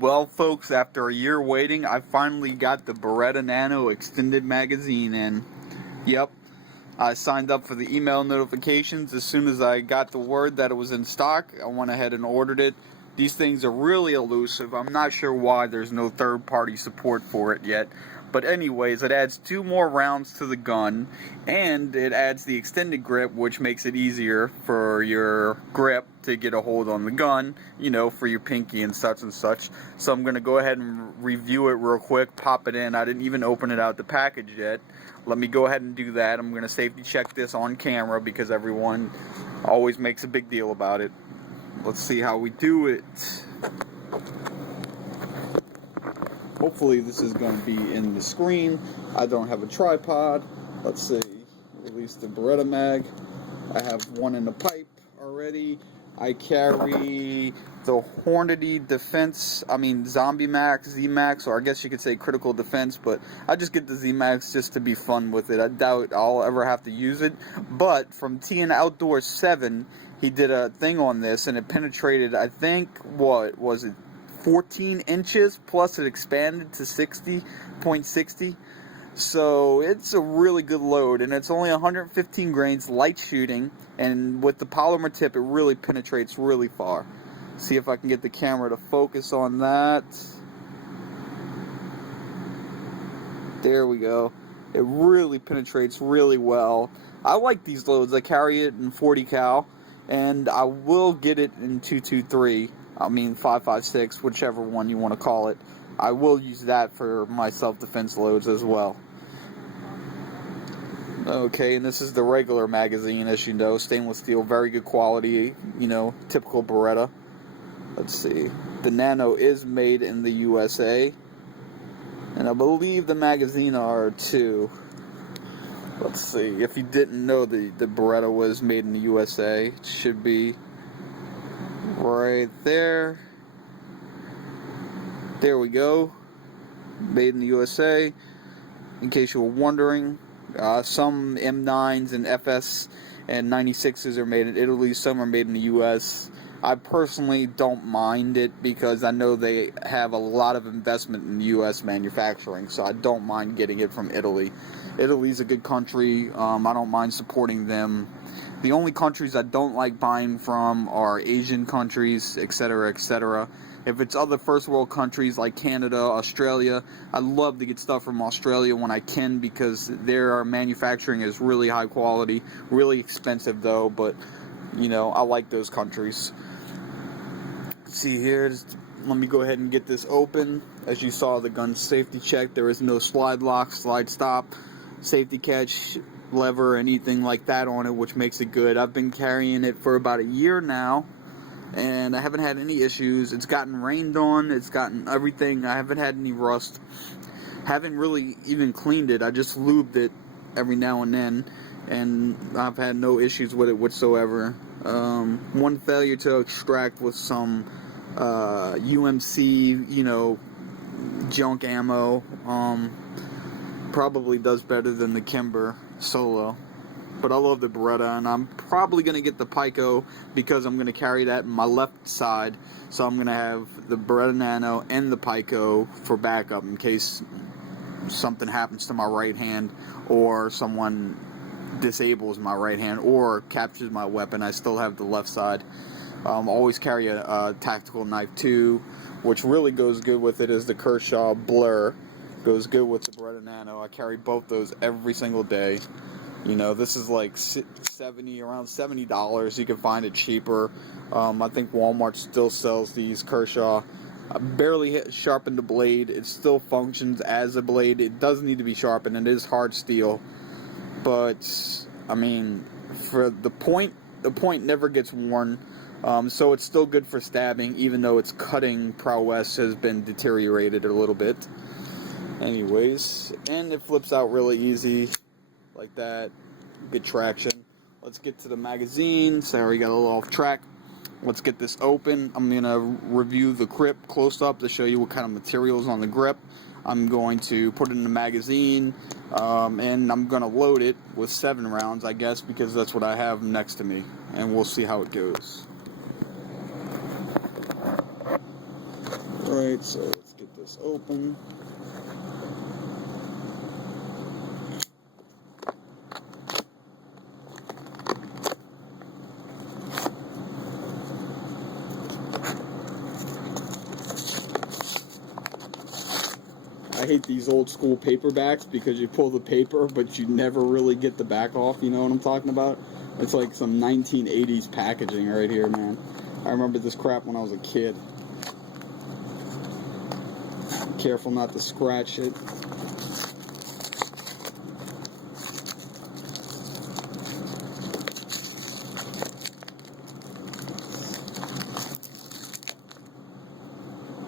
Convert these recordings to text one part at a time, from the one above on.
Well, folks, after a year waiting, I finally got the Beretta Nano extended magazine in. Yep, I signed up for the email notifications as soon as I got the word that it was in stock. I went ahead and ordered it. These things are really elusive. I'm not sure why there's no third-party support for it yet. But anyways, it adds 2 more rounds to the gun, and it adds the extended grip, which makes it easier for your grip to get a hold on the gun, you know, for your pinky and such and such. So I'm going to go ahead and review it real quick, pop it in. I didn't even open it out the package yet. Let me go ahead and do that. I'm going to safety check this on camera because everyone always makes a big deal about it. Let's see how we do it. Hopefully this is going to be in the screen. I don't have a tripod. Let's see. Release the Beretta mag. I have one in the pipe already. I carry the Hornady Defense, Zombie Max, Z-Max, or I guess you could say Critical Defense, but I just get the Z-Max just to be fun with it. I doubt I'll ever have to use it. But from TN Outdoor 7, he did a thing on this, and it penetrated, I think, what was it? 14 inches, plus it expanded to 60.60. So it's a really good load, and it's only 115 grains, light shooting, and with the polymer tip it really penetrates really far. See if I can get the camera to focus on that. There we go. It really penetrates really well. I like these loads. I carry it in 40 cal, and I will get it in 223. 5.56, whichever one you want to call it. I will use that for my self-defense loads as well. Okay, and this is the regular magazine, as you know, stainless steel, very good quality, you know, typical Beretta. Let's see. The Nano is made in the USA, and I believe the magazine are too. Let's see. If you didn't know the Beretta was made in the USA, it should be right there. There we go. Made in the USA. In case you were wondering, some M9s and FS and 96s are made in Italy. Some are made in the US. I personally don't mind it because I know they have a lot of investment in US manufacturing, so I don't mind getting it from Italy. Italy's a good country. I don't mind supporting them. The only countries I don't like buying from are Asian countries, etc., etc. If it's other first world countries like Canada, Australia, I love to get stuff from Australia when I can because their manufacturing is really high quality, really expensive though, but you know, I like those countries. Let's see here, let me go ahead and get this open. As you saw, the gun's safety check. There is no slide lock, slide stop, safety catch, lever, anything like that on it, which makes it good. I've been carrying it for about a year now, and I haven't had any issues. It's gotten rained on, it's gotten everything. I haven't had any rust. Haven't really even cleaned it. I just lubed it every now and then, and I've had no issues with it whatsoever. One failure to extract with some UMC, you know, junk ammo. Probably does better than the Kimber Solo, but I love the Beretta, and I'm probably going to get the Pico because I'm going to carry that in my left side, so I'm going to have the Beretta Nano and the Pico for backup in case something happens to my right hand or someone disables my right hand or captures my weapon. I still have the left side. Always carry a tactical knife too, which really goes good with it, is the Kershaw Blur. Goes good with the Beretta Nano. I carry both those every single day. You know, this is like around $70. You can find it cheaper. I think Walmart still sells these Kershaw. I barely sharpened the blade. It still functions as a blade. It does need to be sharpened. It is hard steel. But, I mean, for the point never gets worn. So it's still good for stabbing, even though its cutting prowess has been deteriorated a little bit. Anyways, and it flips out really easy, like that. Good traction. Let's get to the magazine. Sorry, got a little off track. Let's get this open. I'm going to review the grip close up to show you what kind of material is on the grip. I'm going to put it in the magazine, and I'm going to load it with 7 rounds, I guess, because that's what I have next to me, and we'll see how it goes. Alright, Alright, so let's get this open. I hate these old school paperbacks because you pull the paper but you never really get the back off, you know what I'm talking about? It's like some 1980s packaging right here, man. I remember this crap when I was a kid. Careful not to scratch it.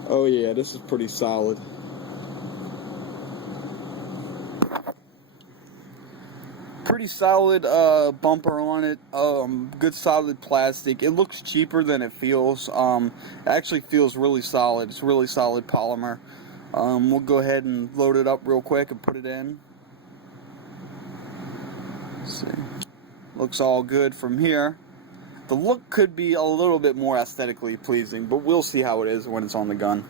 Oh yeah, this is pretty solid. Pretty solid bumper on it. Good solid plastic. It looks cheaper than it feels. It actually feels really solid. It's really solid polymer. We'll go ahead and load it up real quick and put it in. Let's see. Looks all good from here. The look could be a little bit more aesthetically pleasing, but we'll see how it is when it's on the gun.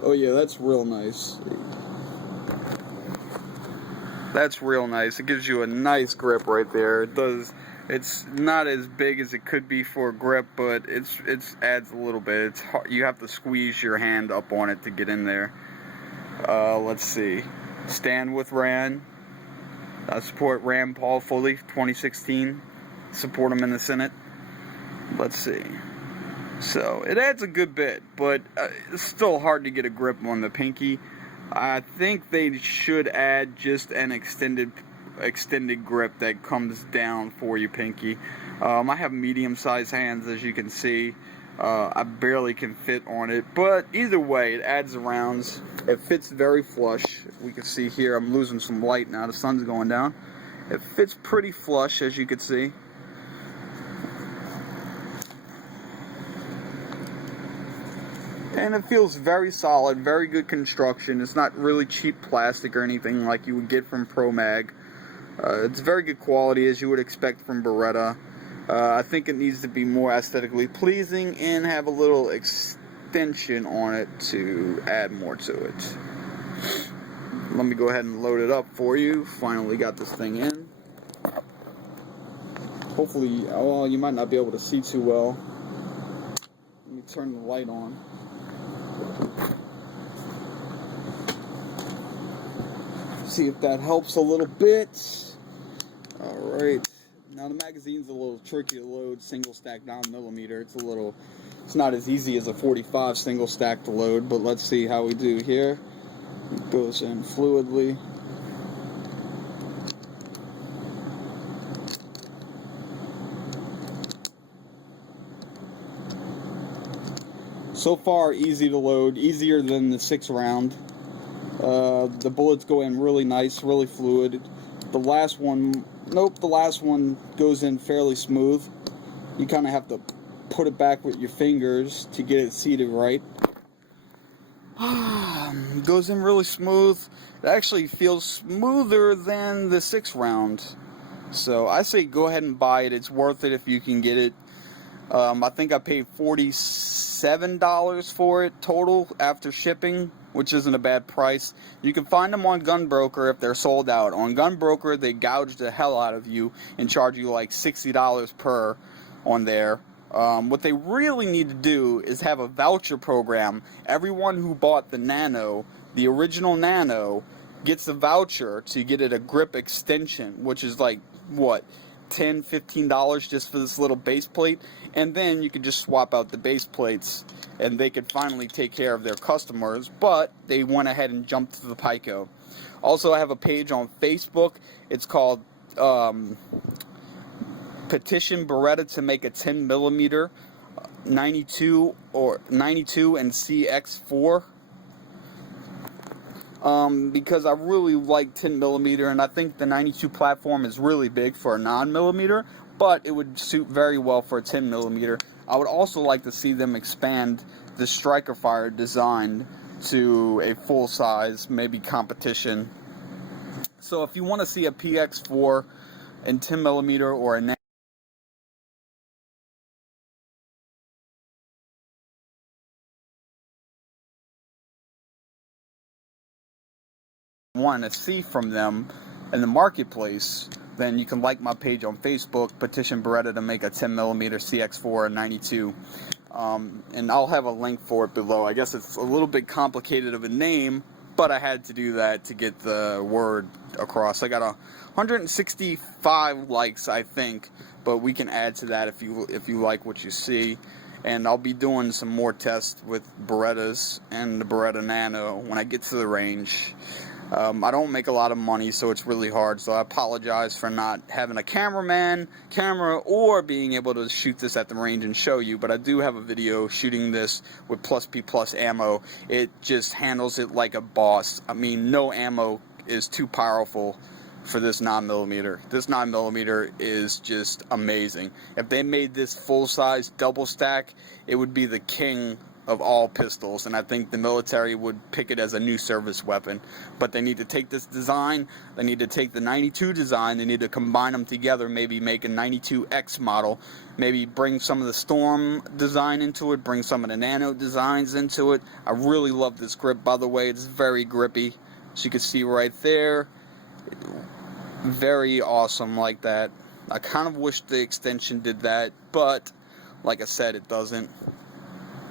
Oh yeah, that's real nice. That's real nice. It gives you a nice grip right there. It does. It's not as big as it could be for a grip, but it adds a little bit. It's hard. You have to squeeze your hand up on it to get in there. Let's see. Stand with Ran. Support Rand Paul fully. 2016. Support him in the Senate. Let's see. So it adds a good bit, but it's still hard to get a grip on the pinky. I think they should add just an extended grip that comes down for your pinky. I have medium-sized hands, as you can see. I barely can fit on it, but either way, it adds the rounds. It fits very flush. We can see here, I'm losing some light now. The sun's going down. It fits pretty flush, as you can see. And it feels very solid, very good construction. It's not really cheap plastic or anything like you would get from Pro Mag. It's very good quality, as you would expect from Beretta. I think it needs to be more aesthetically pleasing and have a little extension on it to add more to it. Let me go ahead and load it up for you. Finally got this thing in. Hopefully, well, you might not be able to see too well. Let me turn the light on. See if that helps a little bit. Alright. Now the magazine's a little tricky to load, single stack 9mm. It's not as easy as a 45 single stack to load, but let's see how we do here. It goes in fluidly. So far, easy to load, easier than the 6-round. The bullets go in really nice, really fluid. The last one goes in fairly smooth. You kind of have to put it back with your fingers to get it seated right. It goes in really smooth. It actually feels smoother than the 6-round. So I say go ahead and buy it. It's worth it if you can get it. I think I paid $47 for it total after shipping, which isn't a bad price. You can find them on Gunbroker if they're sold out. On Gunbroker, they gouge the hell out of you and charge you like $60 per on there. What they really need to do is have a voucher program. Everyone who bought the Nano, the original Nano, gets a voucher to get it a grip extension, which is like, what, $10, $15 just for this little base plate, and then you could just swap out the base plates and they could finally take care of their customers, but they went ahead and jumped to the Pico. Also, I have a page on Facebook. It's called Petition Beretta to make a 10mm 92 and CX4. Because I really like 10mm, and I think the 92 platform is really big for a 9mm, but it would suit very well for a 10mm. I would also like to see them expand the striker fire design to a full size, maybe competition. So if you want to see a PX4 in 10mm or a want to see from them in the marketplace, then you can like my page on Facebook, petition Beretta to make a 10mm CX4 and 92. And I'll have a link for it below. I guess it's a little bit complicated of a name, but I had to do that to get the word across. I got 165 likes, I think, but we can add to that if you like what you see. And I'll be doing some more tests with Berettas and the Beretta Nano when I get to the range. I don't make a lot of money, so it's really hard, so I apologize for not having a camera, or being able to shoot this at the range and show you, but I do have a video shooting this with +P+ ammo. It just handles it like a boss. I mean, no ammo is too powerful for this 9mm. This 9mm is just amazing. If they made this full-size double stack, it would be the king of all pistols, and I think the military would pick it as a new service weapon. But they need to take this design, they need to take the 92 design, they need to combine them together, maybe make a 92X model, maybe bring some of the Storm design into it, bring some of the Nano designs into it. I really love this grip, by the way. It's very grippy, as you can see right there. Very awesome like that. I kind of wish the extension did that, but like I said, it doesn't.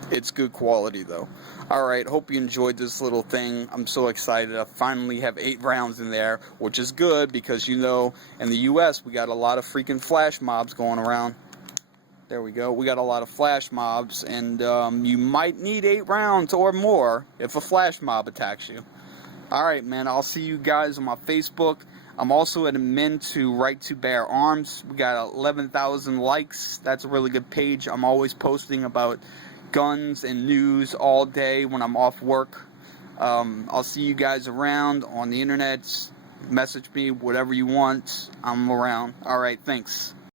It's good quality though. Alright, hope you enjoyed this little thing. I'm so excited. I finally have 8 rounds in there, which is good because, you know, in the US we got a lot of freaking flash mobs going around. There we go. We got a lot of flash mobs, and you might need 8 rounds or more if a flash mob attacks you. Alright, man, I'll see you guys on my Facebook. I'm also admin to Right to Bear Arms. We got 11,000 likes. That's a really good page. I'm always posting about guns and news all day when I'm off work. I'll see you guys around on the internet. Message me, whatever you want. I'm around. Alright, thanks.